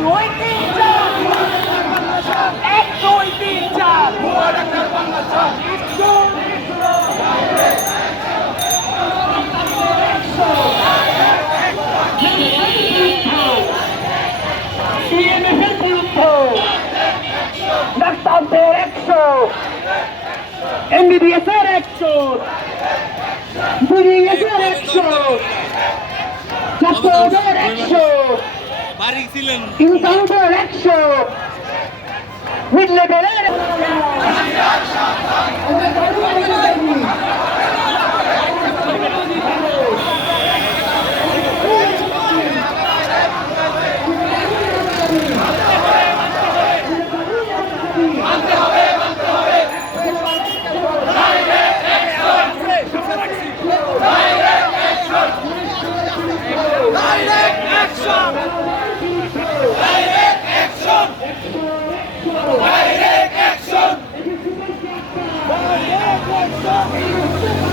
দুই তিন চার এক দুই তিন চার সিএমএফের বিরুদ্ধে ডাক্তারদের একশো এমবিবিএস এর একশো বিডিএস এর একশো ছাত্রদের একশো বাড়ি ছিলেন। তিন কাউন্টার একশো। মিড লেভেলের Direct action! Stop!